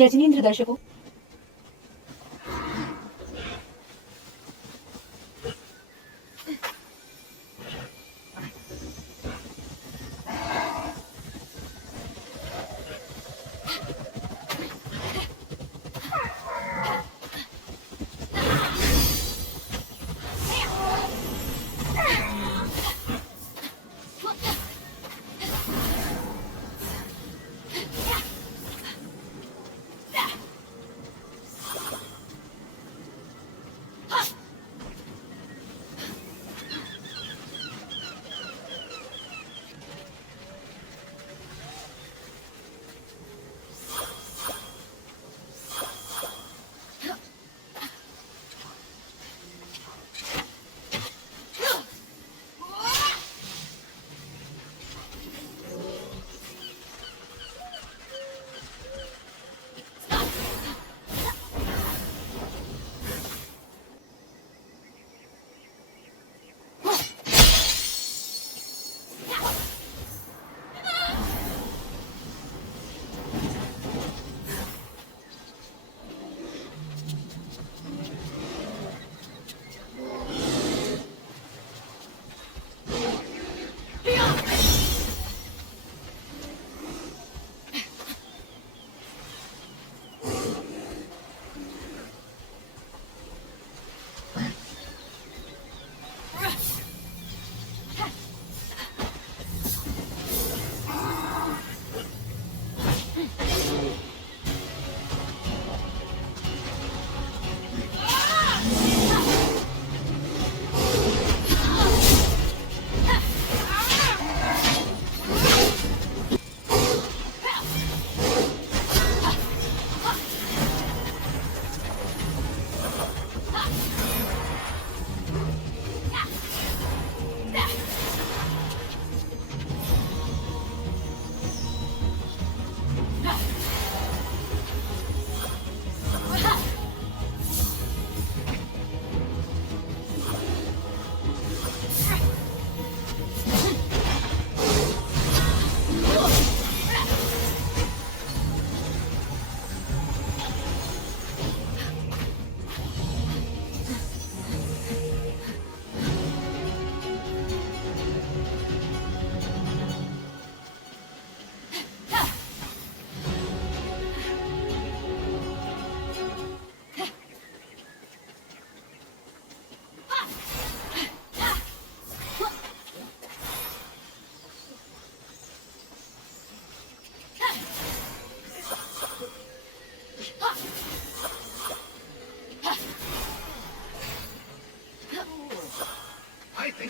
जय जिनेंद्र दर्शकों।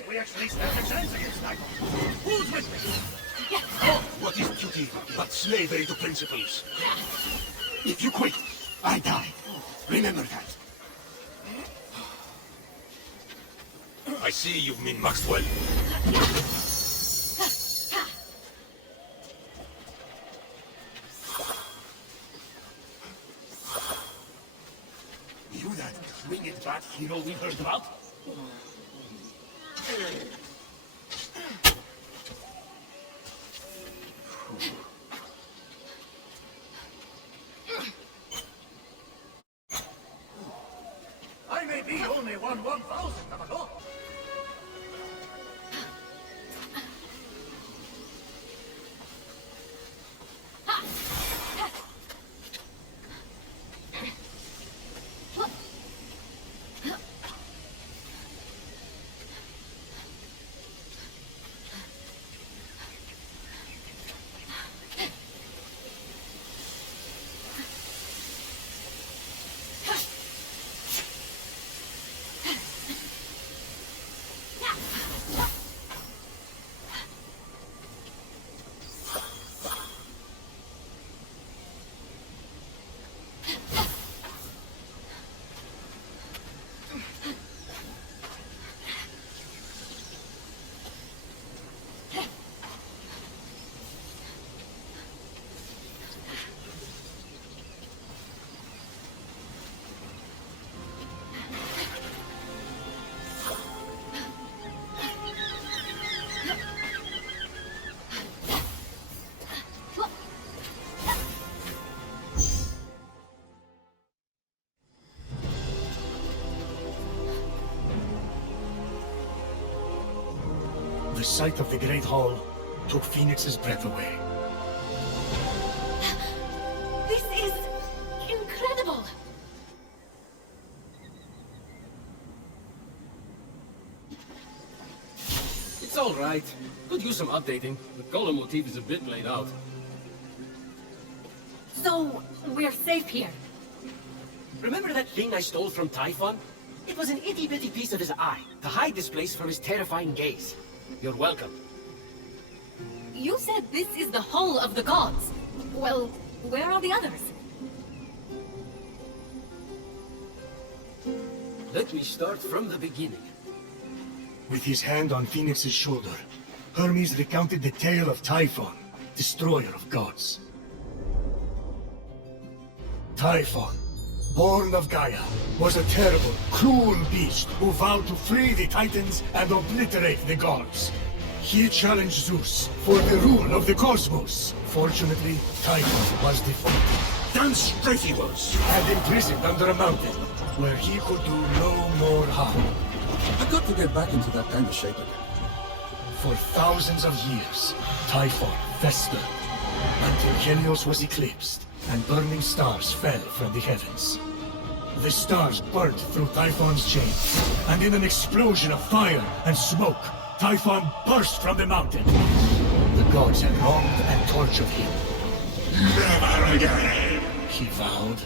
We actually stand a chance against Nigel. Who's with me? Oh, what is duty but slavery to principles? If you quit, I die. Remember that. I see you've been Maxwell. You that winged bat hero we heard about? I may be only 1/1000th of a god. The sight of the Great Hall took Phoenix's breath away. This is incredible! It's all right. Could use some updating. The color motif is a bit played out. So, we're safe here. Remember that thing I stole from Typhon? It was an itty-bitty piece of his eye, to hide this place from his terrifying gaze. You're welcome. You said this is the Hall of the Gods. Well, where are the others? Let me start from the beginning. With his hand on Phoenix's shoulder, Hermes recounted the tale of Typhon, destroyer of gods. Typhon, born of Gaia, was a terrible, cruel beast who vowed to free the Titans and obliterate the gods. He challenged Zeus for the rule of the cosmos. Fortunately, Typhon was defeated. Damn straight he was! And imprisoned under a mountain, where he could do no more harm. I got to get back into that kind of shape again. For thousands of years, Typhon festered, until Helios was eclipsed, and burning stars fell from the heavens. The stars burnt through Typhon's chains, and in an explosion of fire and smoke, Typhon burst from the mountain. The gods had wronged and tortured him. Never again! He vowed.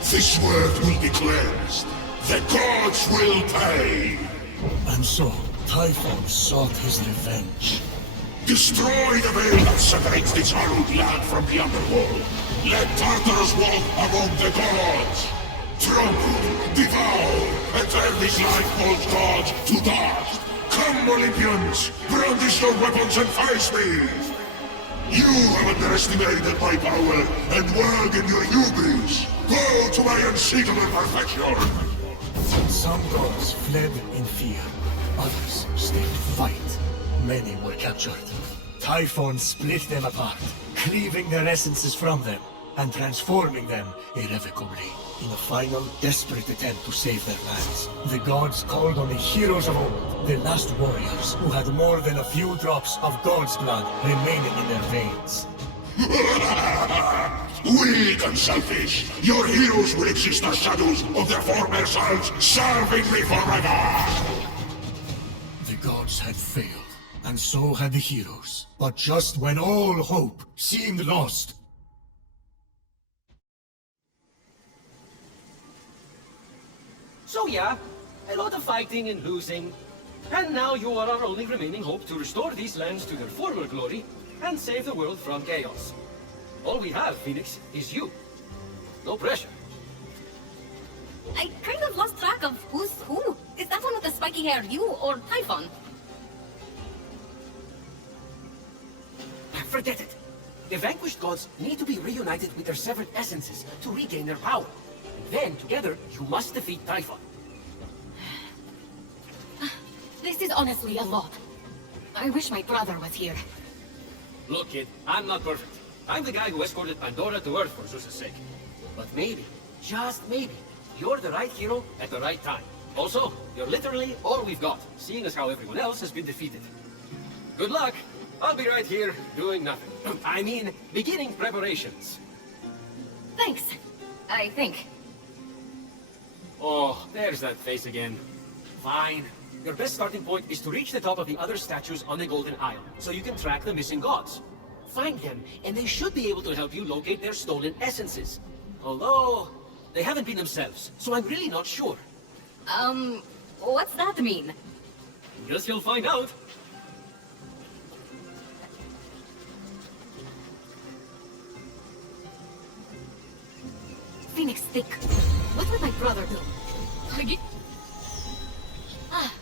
This world will be cleansed. The gods will pay! And so, Typhon sought his revenge. Destroy the veil that separates this hallowed land from the underworld. Let Tartarus walk among the gods. Trample, devour, and turn this life-false god to dust. Come, Olympians, brandish your weapons and face me! You have underestimated my power and work in your hubris. Go to my unseatable perfection! Some gods fled in fear. Others stayed to fight. Many were captured. Typhon split them apart, cleaving their essences from them, and transforming them irrevocably. In a final, desperate attempt to save their lands, the gods called on the heroes of old, the last warriors who had more than a few drops of God's blood remaining in their veins. Weak and selfish, your heroes will exist as shadows of their former selves, serving me forever! The gods had failed, and so had the heroes. But just when all hope seemed lost, So yeah, a lot of fighting and losing. And now you are our only remaining hope to restore these lands to their former glory and save the world from chaos. All we have, Phoenix, is you. No pressure. I kind of lost track of who's who. Is that one with the spiky hair you or Typhon? Forget it. The vanquished gods need to be reunited with their severed essences to regain their power. And then, together, you must defeat Typhon. This is honestly a lot. I wish my brother was here. Look, kid, I'm not perfect. I'm the guy who escorted Pandora to Earth for Zeus' sake. But maybe, just maybe, you're the right hero at the right time. Also, you're literally all we've got, seeing as how everyone else has been defeated. Good luck. I'll be right here, doing nothing. I mean, beginning preparations. Thanks. I think. Oh, there's that face again. Fine. Your best starting point is to reach the top of the other statues on the Golden Isle, so you can track the missing gods. Find them, and they should be able to help you locate their stolen essences. Although, they haven't been themselves, so I'm really not sure. What's that mean? Guess you'll find out. Phoenix thick. What would my brother do? Ah,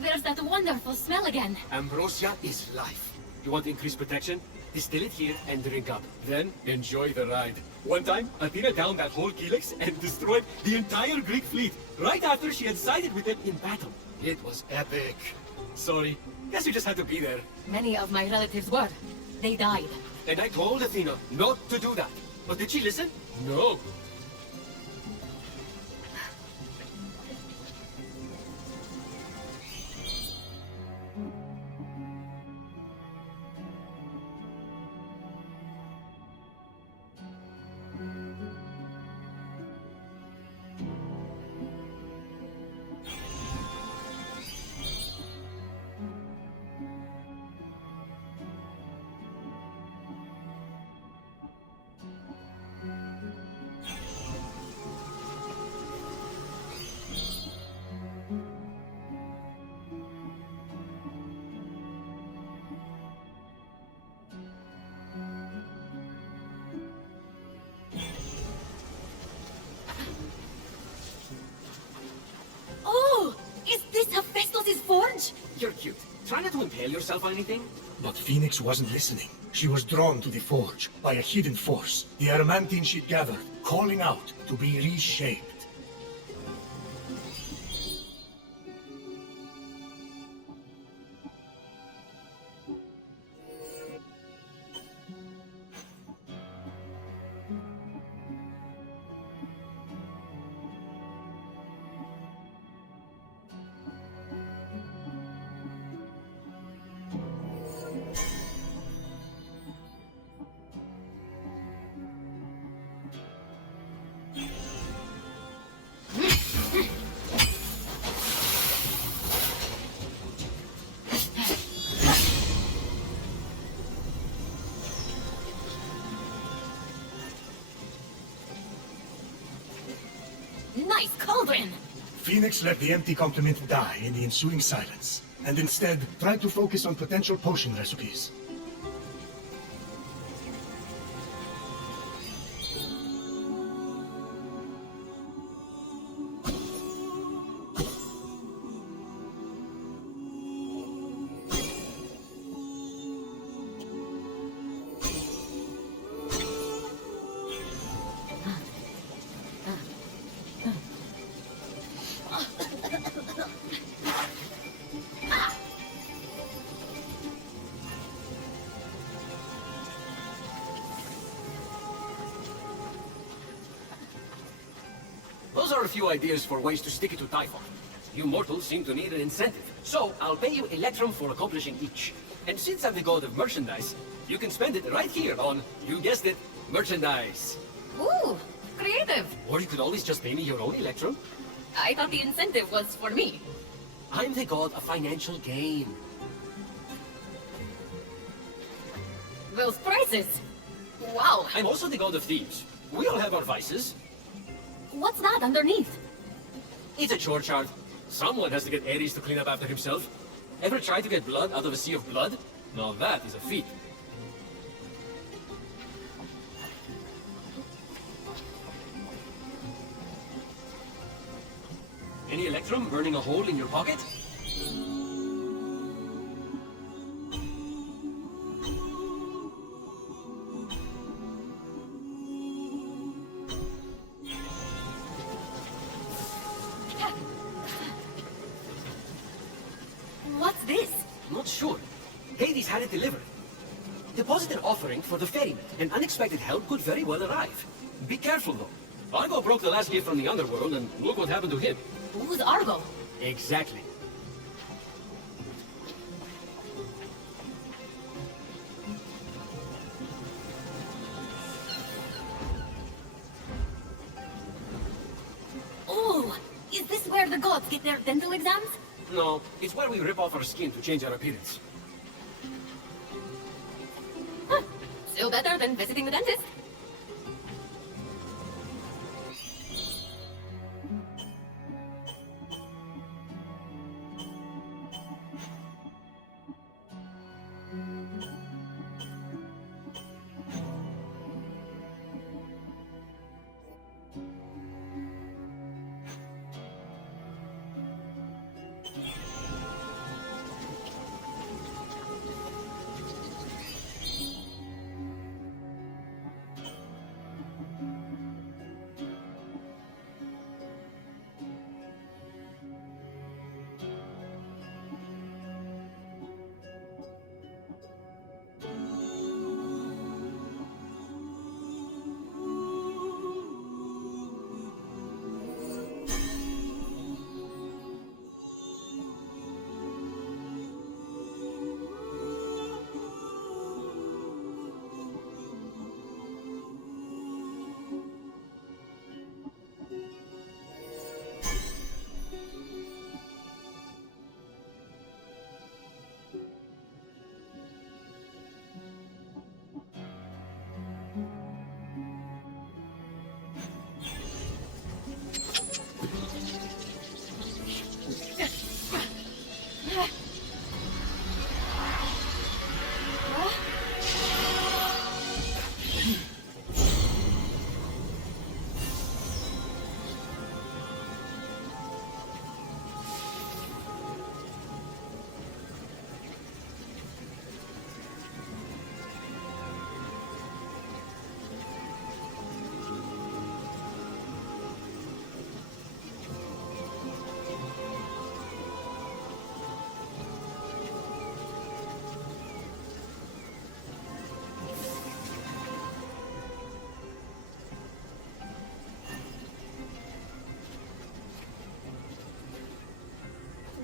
there's that wonderful smell again. Ambrosia is life. You want increased protection? Distill it here and drink up. Then, enjoy the ride. One time, Athena downed that whole Helix and destroyed the entire Greek fleet, right after she had sided with them in battle. It was epic. Sorry, guess you just had to be there. Many of my relatives were. They died. And I told Athena not to do that. But did she listen? No. You're cute. Try not to impale yourself on anything. But Phoenix wasn't listening. She was drawn to the forge by a hidden force, the adamantine she'd gathered, calling out to be reshaped. Nice cauldron! Phoenix let the empty compliment die in the ensuing silence, and instead tried to focus on potential potion recipes. Those are a few ideas for ways to stick it to Typhon. You mortals seem to need an incentive, so I'll pay you Electrum for accomplishing each. And since I'm the god of merchandise, you can spend it right here on, you guessed it, merchandise. Ooh, creative! Or you could always just pay me your own Electrum. I thought the incentive was for me. I'm the god of financial gain. Those prices! Wow! I'm also the god of thieves. We all have our vices. What's that underneath? It's a chore chart. Someone has to get Ares to clean up after himself. Ever tried to get blood out of a sea of blood? Now that is a feat. Any Electrum burning a hole in your pocket? What's this? Not sure. Hades had it delivered. Deposit an offering for the ferryman, and unexpected help could very well arrive. Be careful, though. Argo broke the last gift from the underworld, and look what happened to him. Who's Argo? Exactly. Oh, is this where the gods get their dental exams? No, it's where we rip off our skin to change our appearance. Huh. Still better than visiting the dentist.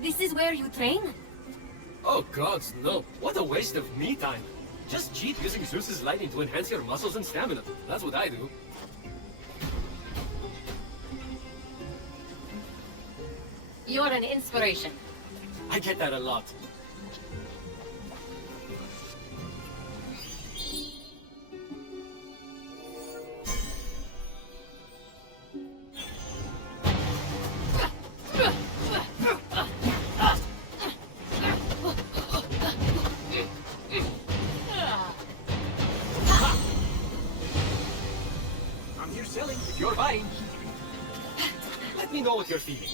This is where you train? Oh gods, no. What a waste of me time. Just cheat using Zeus's lightning to enhance your muscles and stamina. That's what I do. You're an inspiration. I get that a lot. I'm here selling if you're buying. Let me know what you're feeling.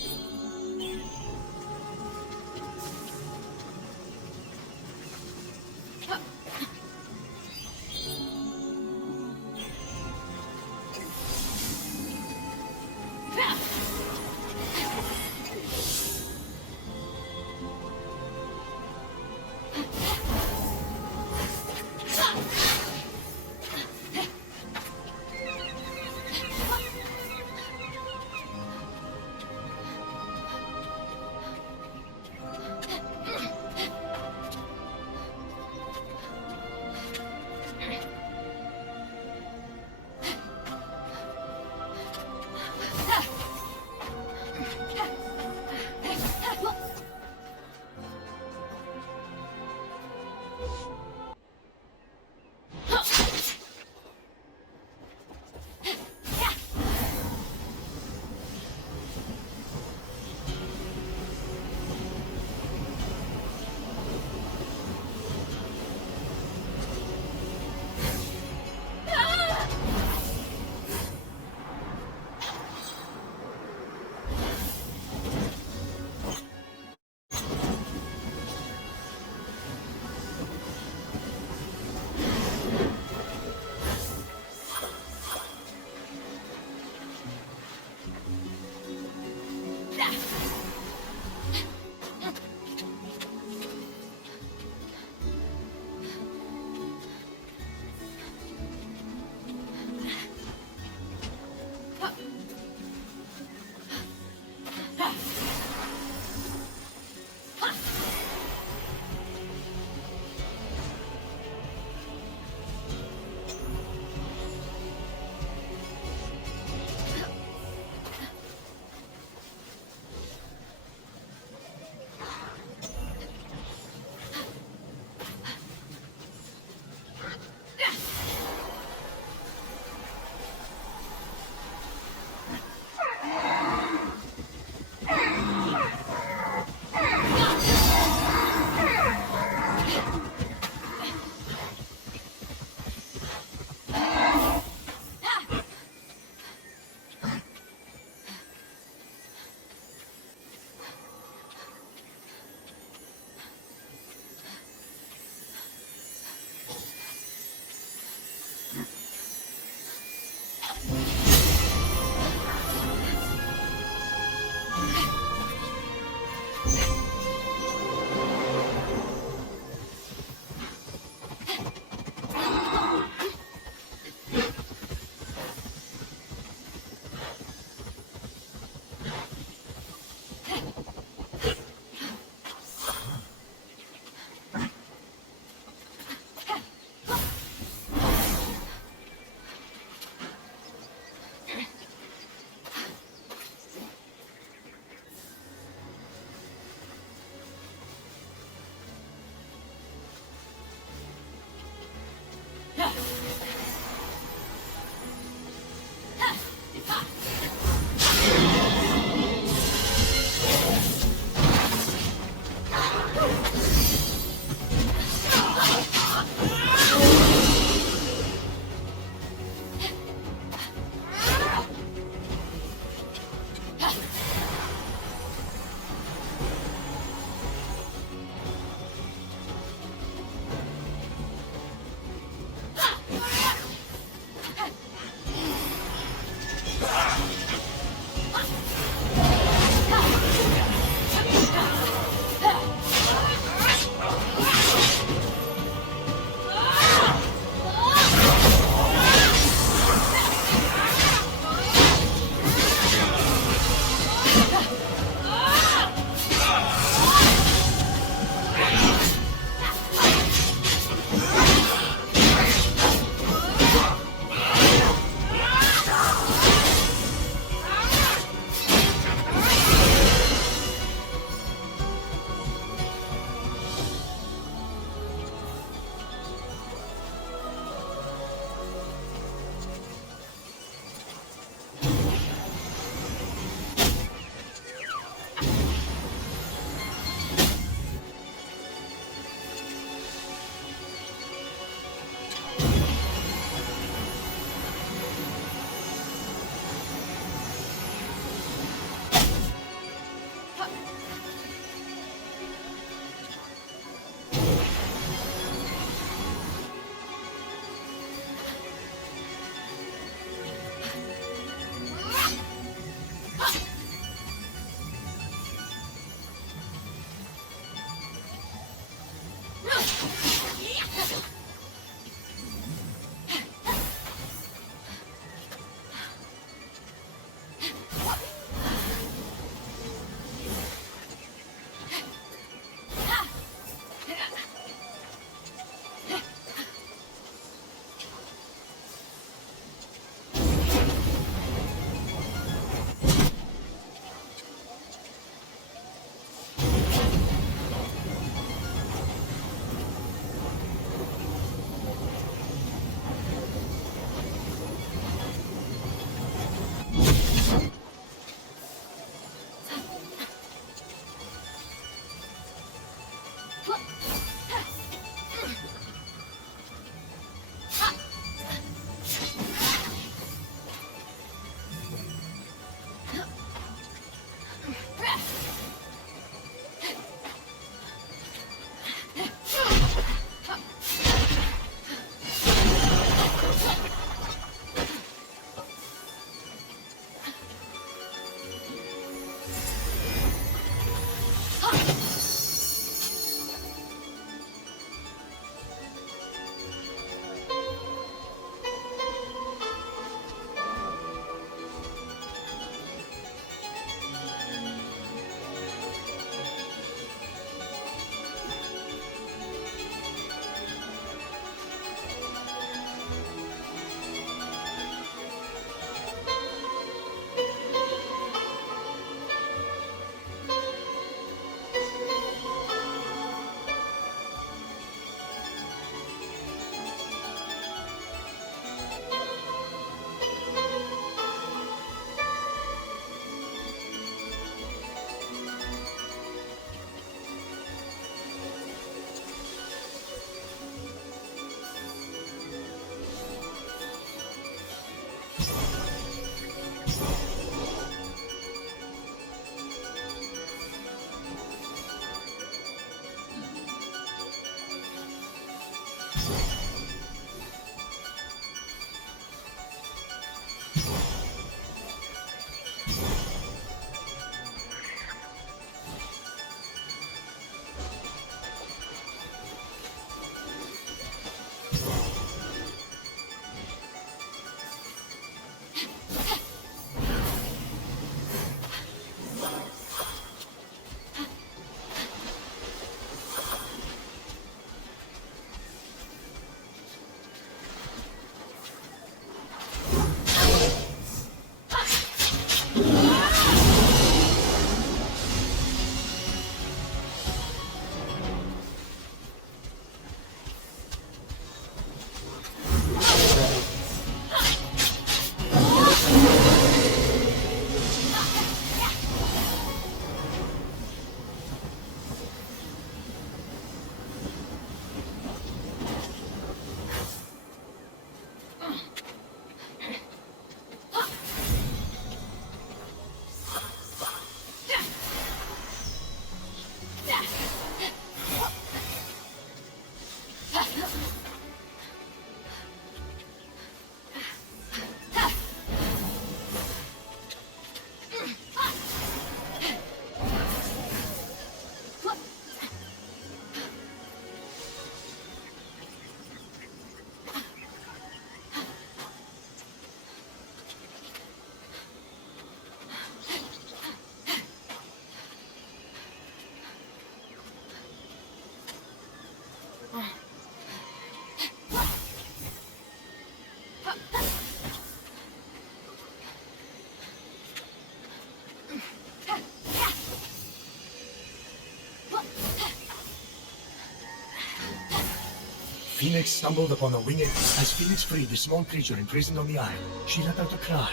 Fenyx stumbled upon a winged. As Fenyx freed the small creature imprisoned on the isle, she let out a cry,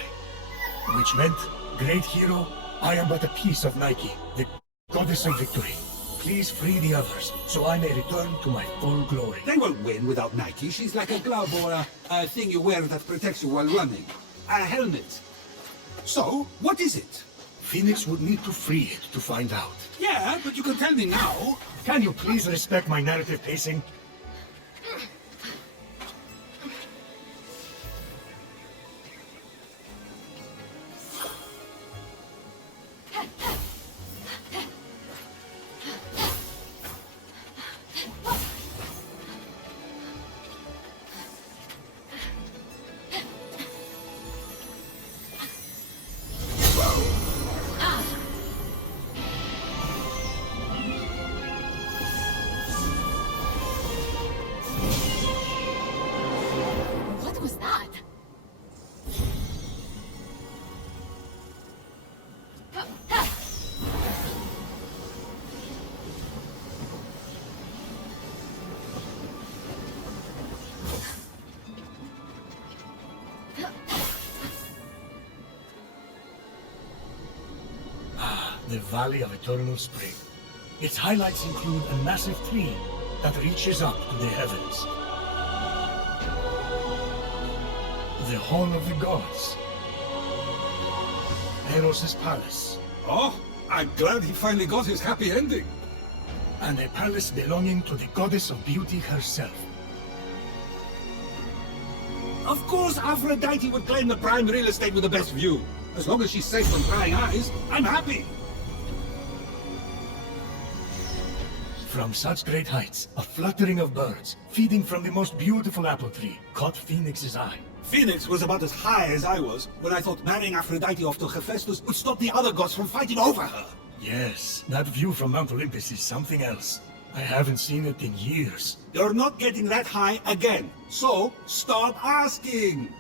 which meant, "Great hero, I am but a piece of Nike, the goddess of victory. Please free the others, so I may return to my full glory." They won't win without Nike. She's like a glove or a thing you wear that protects you while running. A helmet. So, what is it? Phoenix would need to free it to find out. Yeah, but you can tell me now. Can you please respect my narrative pacing? What was that? The Valley of Eternal Spring. Its highlights include a massive tree that reaches up to the heavens. The Hall of the Gods. Eros' palace. Oh, I'm glad he finally got his happy ending. And a palace belonging to the goddess of beauty herself. Of course, Aphrodite would claim the prime real estate with the best view. As long as she's safe from prying eyes, I'm happy. From such great heights, a fluttering of birds, feeding from the most beautiful apple tree, caught Phoenix's eye. Phoenix was about as high as I was when I thought marrying Aphrodite off to Hephaestus would stop the other gods from fighting over her. Yes, that view from Mount Olympus is something else. I haven't seen it in years. You're not getting that high again, so stop asking.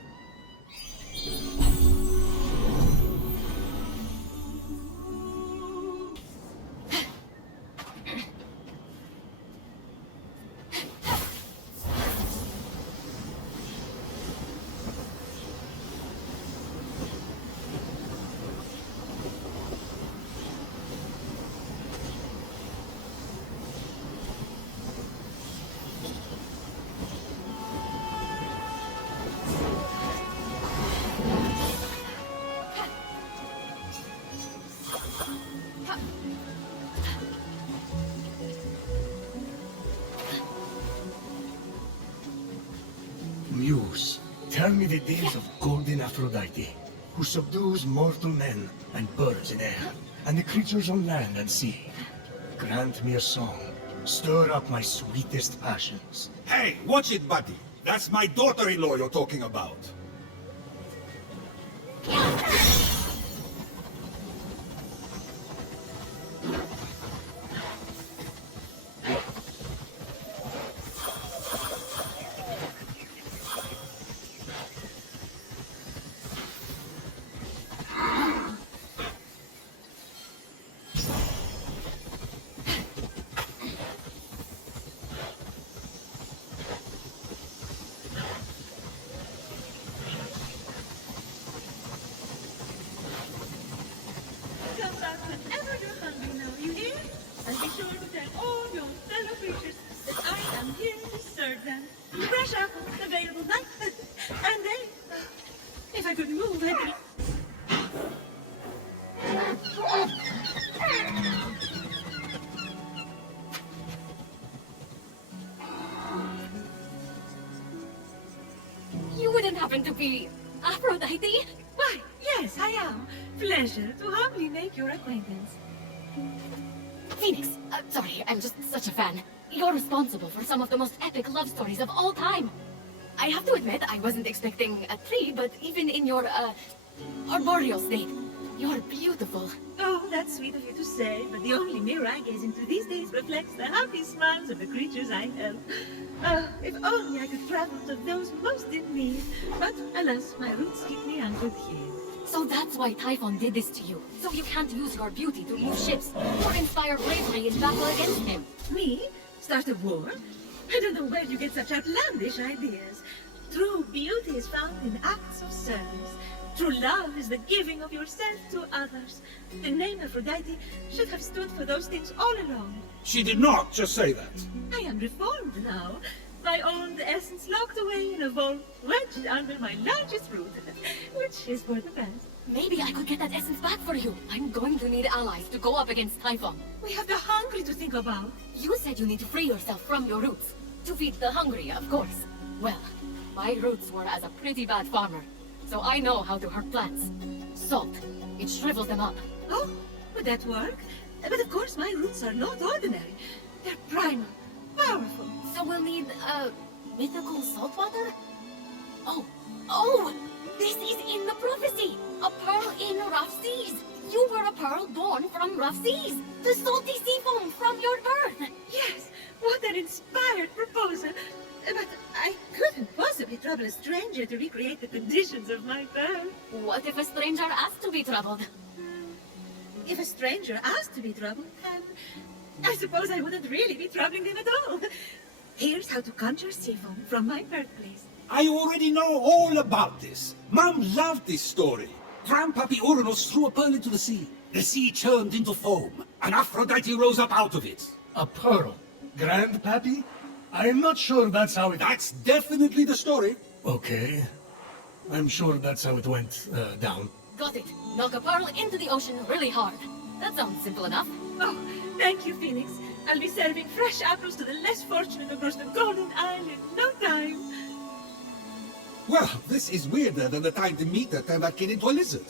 Muse, tell me the tales of golden Aphrodite, who subdues mortal men and birds in air, and the creatures on land and sea. Grant me a song, stir up my sweetest passions. Hey, watch it, buddy. That's my daughter-in-law you're talking about. Come back whenever you're hungry now, you hear? And be sure to tell all your fellow creatures that I am here to serve them. Fresh apples available now. And then, if I could move, I could... You wouldn't happen to be Aphrodite? Why, yes, I am. Pleasure to humbly make your acquaintance. Phoenix, sorry, I'm just such a fan. You're responsible for some of the most epic love stories of all time. I have to admit, I wasn't expecting a tree, but even in your, arboreal state, you're beautiful. Oh, that's sweet of you to say, but the only mirror I gaze into these days reflects the happy smiles of the creatures I help. If only I could travel to those most in need. But alas, my roots keep me anchored here. So that's why Typhon did this to you. So you can't use your beauty to move ships or inspire bravery in battle against him. Me? Start a war? I don't know where you get such outlandish ideas. True beauty is found in acts of service. True love is the giving of yourself to others. The name Aphrodite should have stood for those things all along. She did not just say that. I am reformed now. My old essence locked away in a vault, wedged under my largest root, which is for the best. Maybe I could get that essence back for you. I'm going to need allies to go up against Typhon. We have the hungry to think about. You said you need to free yourself from your roots. To feed the hungry, of course. Well, my roots were as a pretty bad farmer, so I know how to hurt plants. Salt. It shrivels them up. Oh, would that work? But of course, my roots are not ordinary. They're primal, powerful. So we'll need, mythical saltwater? Oh! This is in the prophecy! A pearl in rough seas! You were a pearl born from rough seas! The salty sea foam from your birth! Yes, what an inspired proposal. But I couldn't possibly trouble a stranger to recreate the conditions of my birth. What if a stranger asked to be troubled? If a stranger asked to be troubled, I suppose I wouldn't really be troubling them at all. Here's how to conjure sea foam from my birthplace. I already know all about this. Mom loved this story. Grandpappy Uranus threw a pearl into the sea. The sea churned into foam, and Aphrodite rose up out of it. A pearl? Grandpappy? I'm not sure that's how it... That's definitely the story. Okay. I'm sure that's how it went down. Got it. Knock a pearl into the ocean really hard. That sounds simple enough. Oh, thank you, Phoenix. I'll be serving fresh apples to the less fortunate across the Golden Isle in no time. Well, this is weirder than the time Demeter turned that kid into a lizard.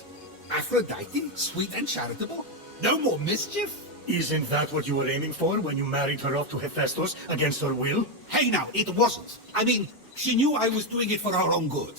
Aphrodite, sweet and charitable. No more mischief. Isn't that what you were aiming for when you married her off to Hephaestus against her will? Hey now, it wasn't. I mean, she knew I was doing it for her own good.